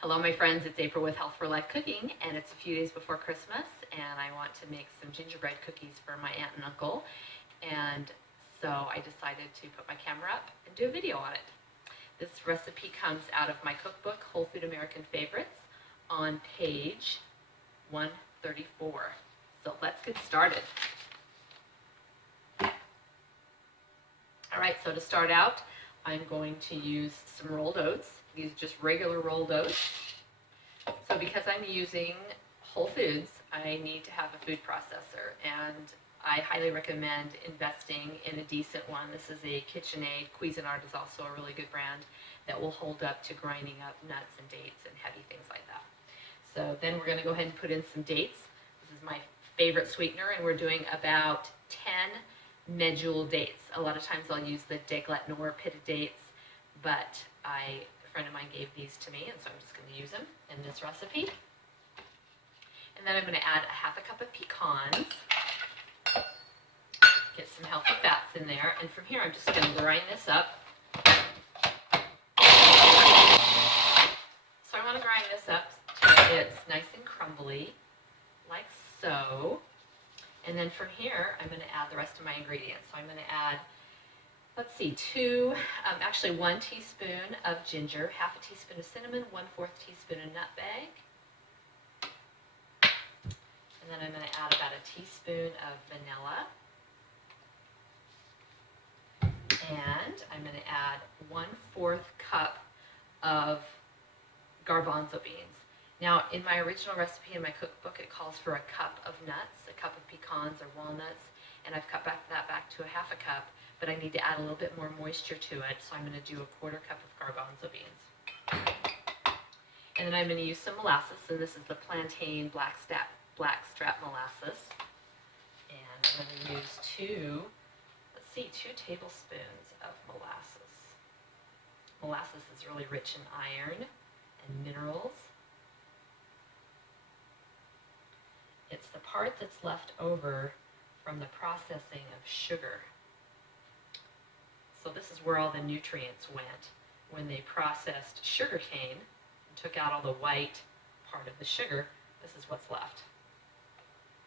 Hello my friends, it's April with Health for Life Cooking, and it's a few days before Christmas and I want to make some gingerbread cookies for my aunt and uncle, and so I decided to put my camera up and do a video on it. This recipe comes out of my cookbook, Whole Food American Favorites, on page 134. So let's get started. Alright, so to start out, I'm going to use some rolled oats. These are just regular rolled oats. So because I'm using Whole Foods, I need to have a food processor, and I highly recommend investing in a decent one. This is a KitchenAid. Cuisinart is also a really good brand that will hold up to grinding up nuts and dates and heavy things like that. So then we're going to go ahead and put in some dates. This is my favorite sweetener, and we're doing about 10 medjool dates. A lot of times I'll use the Deglet Noor pitted dates, but a friend of mine gave these to me, and so I'm just going to use them in this recipe. And then I'm going to add a half a cup of pecans, get some healthy fats in there, and from here I'm just going to grind this up. So I want to grind this up so it's nice and crumbly, like so. And then from here, I'm going to add the rest of my ingredients. So I'm going to add, let's see, actually 1 teaspoon of ginger, half a teaspoon of cinnamon, 1/4 teaspoon of nutmeg. And then I'm going to add about a teaspoon of vanilla. And I'm going to add 1/4 cup of garbanzo beans. Now, in my original recipe in my cookbook, it calls for a cup of nuts, a cup of pecans or walnuts, and I've cut that back to a half a cup, but I need to add a little bit more moisture to it, so I'm going to do 1/4 cup of garbanzo beans. And then I'm going to use some molasses, and this is the plantain blackstrap molasses. And I'm going to use 2 tablespoons of molasses. Molasses is really rich in iron and minerals. It's the part that's left over from the processing of sugar. So this is where all the nutrients went when they processed sugar cane and took out all the white part of the sugar. This is what's left.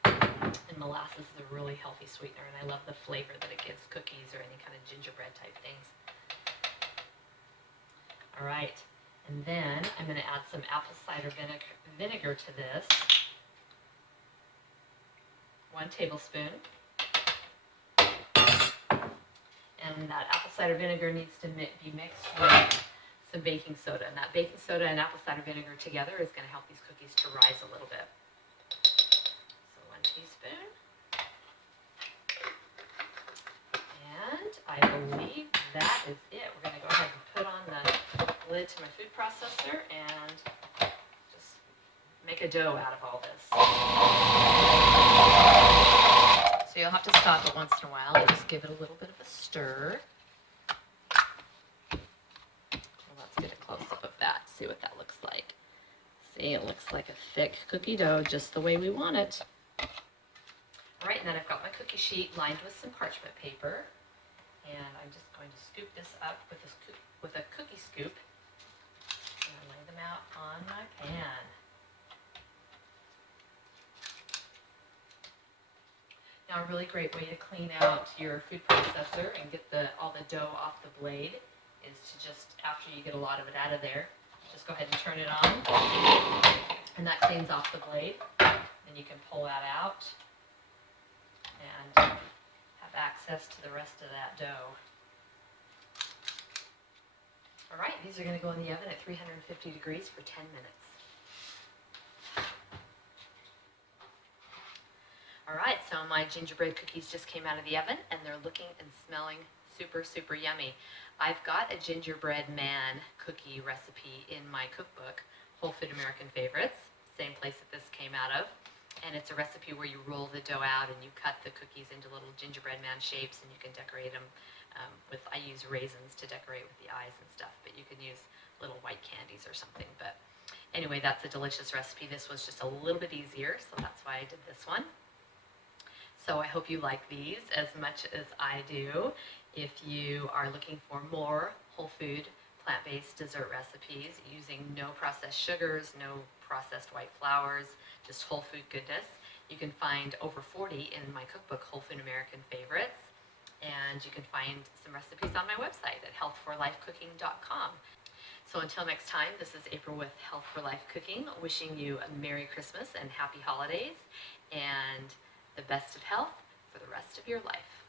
And molasses is a really healthy sweetener, and I love the flavor that it gives cookies or any kind of gingerbread type things. All right, and then I'm going to add some apple cider vinegar to this. 1 tablespoon. And that apple cider vinegar needs to be mixed with some baking soda. And that baking soda and apple cider vinegar together is going to help these cookies to rise a little bit. So 1 teaspoon. And I believe that is it. We're going to go ahead and put on the lid to my food processor and just make a dough out of all this. So you'll have to stop it once in a while and just give it a little bit of a stir. Well, let's get a close-up of that, see what that looks like. See, it looks like a thick cookie dough, just the way we want it. All right, and then I've got my cookie sheet lined with some parchment paper, and I'm just going to scoop this up with a cookie scoop and lay them out on my pan. Now, a really great way to clean out your food processor and get all the dough off the blade is to just, after you get a lot of it out of there, just go ahead and turn it on, and that cleans off the blade. Then you can pull that out and have access to the rest of that dough. All right, these are going to go in the oven at 350 degrees for 10 minutes. Alright, so my gingerbread cookies just came out of the oven, and they're looking and smelling super, super yummy. I've got a gingerbread man cookie recipe in my cookbook, Whole Food American Favorites, same place that this came out of. And it's a recipe where you roll the dough out and you cut the cookies into little gingerbread man shapes, and you can decorate them I use raisins to decorate with the eyes and stuff, but you can use little white candies or something. But anyway, that's a delicious recipe. This was just a little bit easier, so that's why I did this one. So I hope you like these as much as I do. If you are looking for more whole food plant-based dessert recipes using no processed sugars, no processed white flours, just whole food goodness. You can find over 40 in my cookbook, Whole Food American Favorites, and you can find some recipes on my website at healthforlifecooking.com. So until next time, this is April with Health for Life Cooking, wishing you a Merry Christmas and Happy Holidays, and the best of health for the rest of your life.